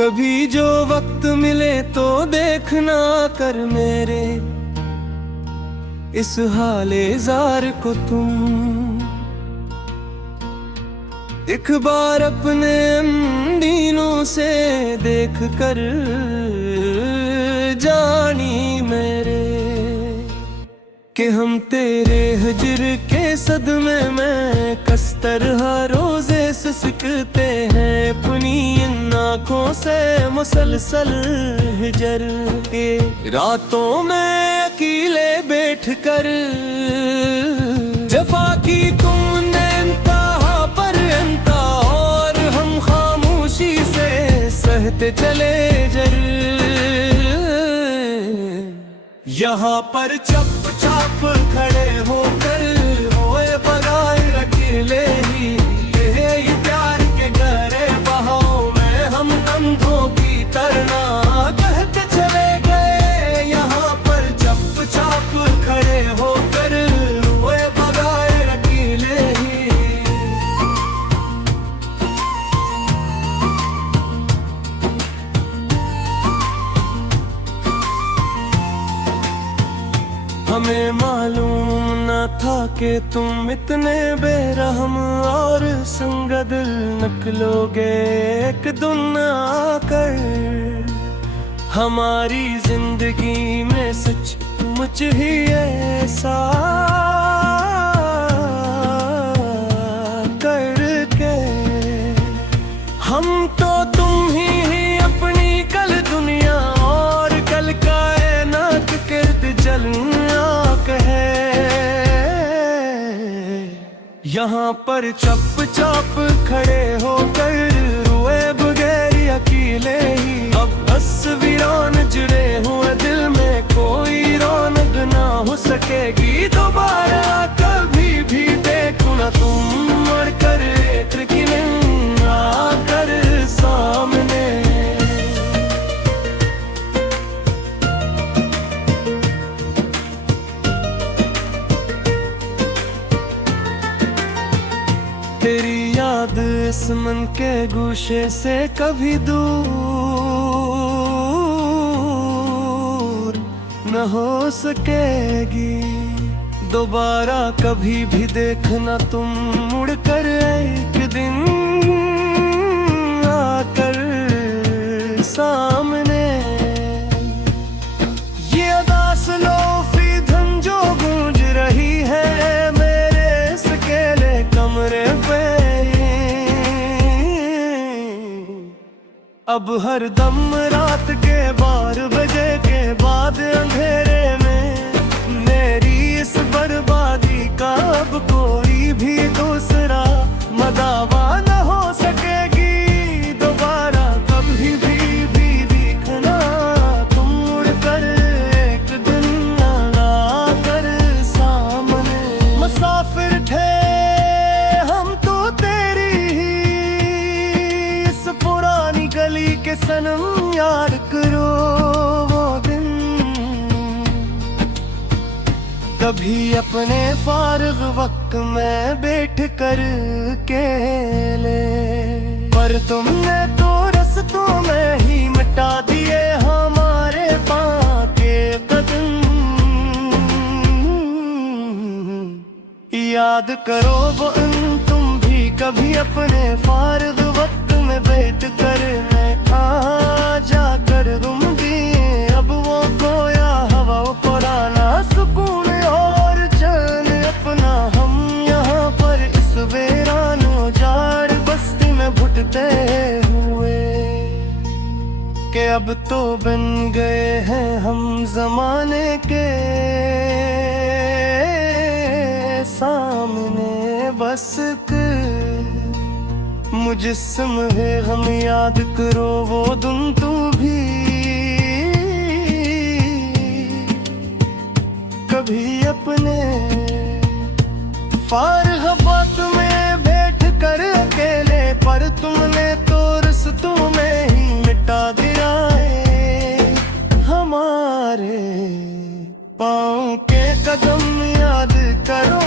कभी जो वक्त मिले तो देखना कर मेरे इस हाले जार को तुम। एक बार अपने अंदीनों से देख कर जानी मेरे कि हम तेरे हिजर के सदमे में कस्तर हर रोजे सिसकते हैं अपनी इन आँखों से मुसलसल हिजर के। रातों में अकेले बैठ कर जफा की तुमने इंतहा पर इंतहा और हम खामोशी से सहते चले जर। यहाँ पर चप चाप खड़े होकर होए बगाए अकेले ही ये प्यार के गहरे बहाव में हम अंधों की तरना बहते चले गए। यहाँ पर चप चाप खड़े होकर होए बगाए अकेले ही। हमें मालूम न था कि तुम इतने बेरहम और संगदिल निकलोगे एक दिन आकर हमारी जिंदगी में सचमुच ही ऐसा करके। हम तो तुम ही अपनी कल दुनिया और कल कायनात गिर्द जलना है। यहाँ पर चप चाप खड़े होकर रोए बगैर अकेले ही अब तस्वीरान जुड़े हुए दिल में कोई रौनक ना हो सकेगी दोबारा कभी भी। देखो ना तुम मर कर एक किरण आकर सामने। तेरी याद इस मन के गुशे से कभी दूर न हो सकेगी दोबारा कभी भी। देखना तुम मुड़कर एक दिन आकर सामने। ये अदास लोफी धन जो गूंज रही है मेरे इस अकेले कमरे पे अब हर दम रात के 12 बजे के बाद अंधेरे में मेरी इस बर्बादी का अब कोई भी दूसरा मदावा न हो सकेगी दोबारा कभी भी दिखना तुम उड़कर एक दिन आकर सामने। मुसाफिर थे हम तो तेरी ही इस पुरानी गली के सनम याद करो वो दिन। कभी अपने फारग वक्त में बैठ कर अकेले पर तुमने तो रस्तों में ही मिटा दिए हमारे पाँव के कदम। याद करो वो तुम भी कभी अपने फारग वक्त में बैठ कर मैं आ जाकर तुम दिए अब वो खोया हवा पुराना सुकून और चैन अपना। हम यहाँ पर इस वीरान उजाड़ बस्ती में घुटते हुए कि अब तो बन गए हैं हम जमाने के सामने बस मुजस्सम है हम। याद करो वो दिन तू भी कभी अपने फारग वक्त में बैठ कर अकेले पर तुमने तो रस्तों में ही मिटा दिया है हमारे पाँव के कदम। याद करो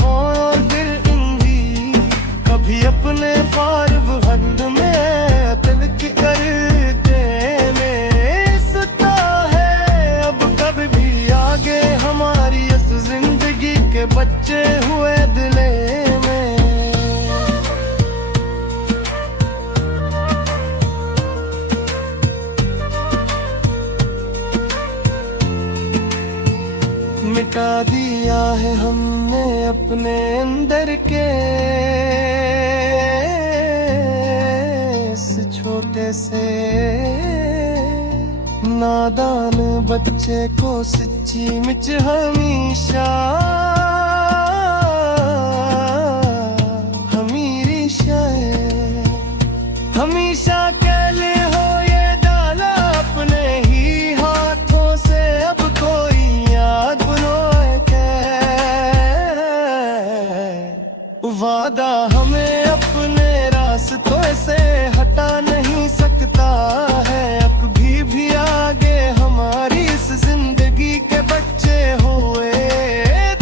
वो दिल भी कभी अपने फारग हद में तिलक कर के बच्चे हुए दिले में। मिटा दिया है हमने अपने अंदर के इस छोटे से नादान बच्चे को सच्ची मिच हमेशा हमीरी शायद हमेशा के लिए हो ये डाला अपने ही हाथों से। अब कोई याद बनोए के वादा हमें अपने रास्तों से हटा नहीं सकता है। अब भी आगे हमारी इस जिंदगी के बच्चे हुए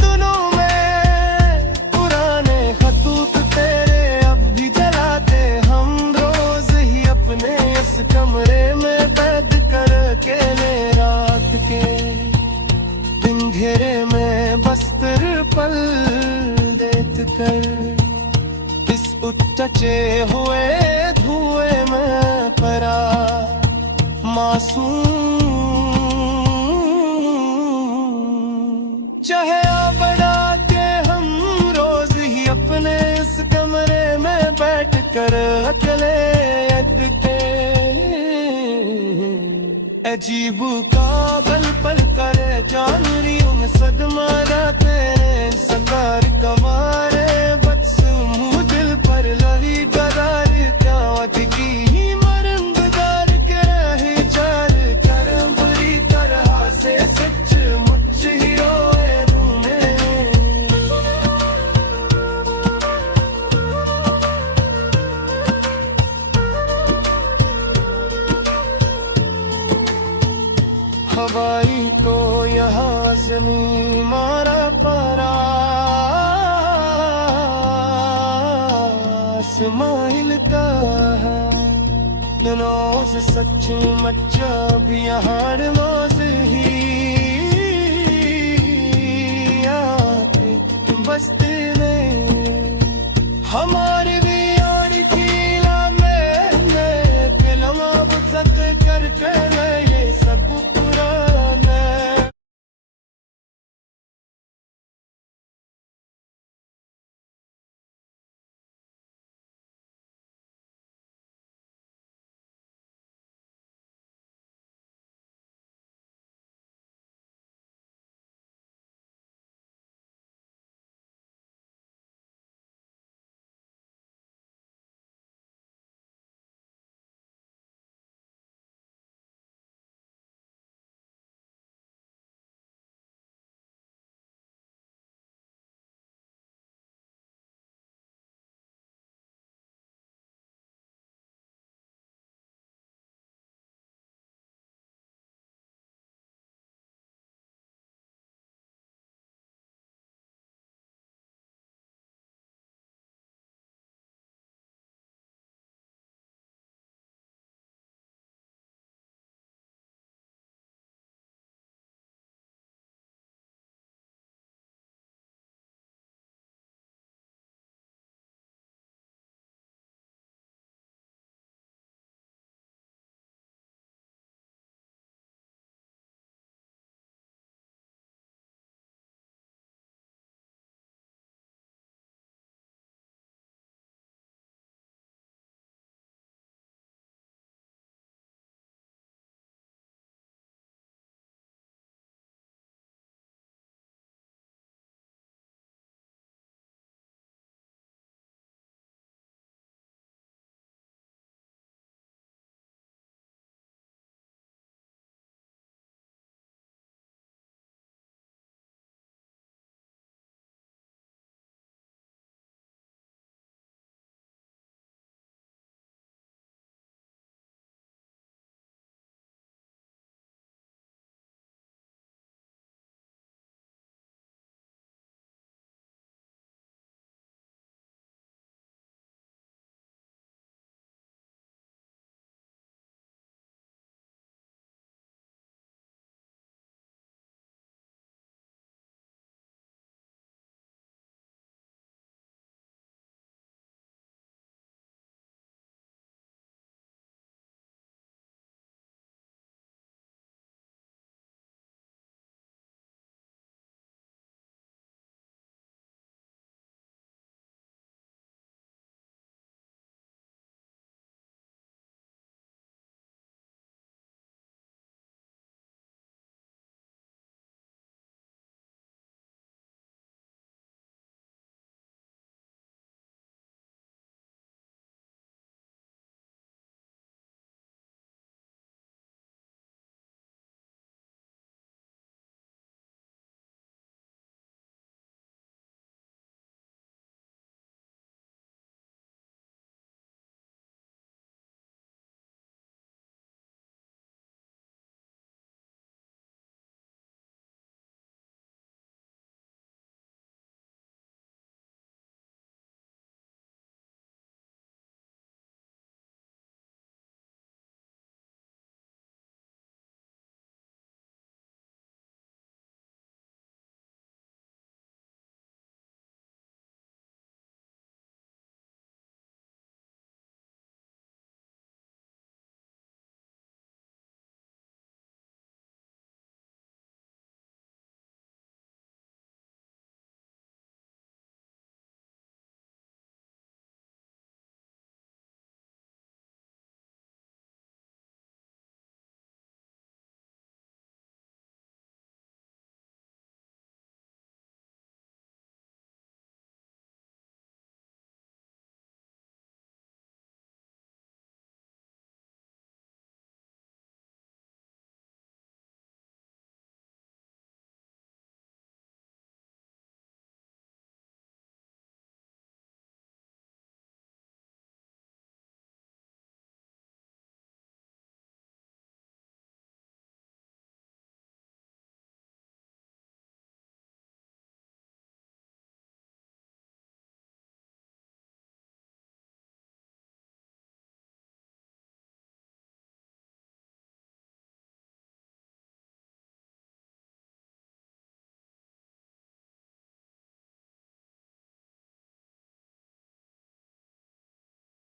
दोनों में पुराने खतूत तेरे अब भी जलाते हम रोज ही अपने इस कमरे में बैठ कर अकेले रात के दिन घेरे में बस्तर पल देत कर इस उच्चे हुए धुएं में परा मासूम चाहे बड़ा के हम रोज ही अपने इस कमरे में बैठ कर अकेले यद के अजीब काबल पल करे जान रही हूँ सदमा तेरे सकार कमारे बस मुँह दिल पर लगी गदार क्या वत की ही मरंगदार के रहे चार कर बुरी तरह से सच मुझ ही रोए रूने। हवाई को यहाँ जमीन मारा परा आसमां हिलता है दिनों से सच मच्चा भी यहाँ रोज ही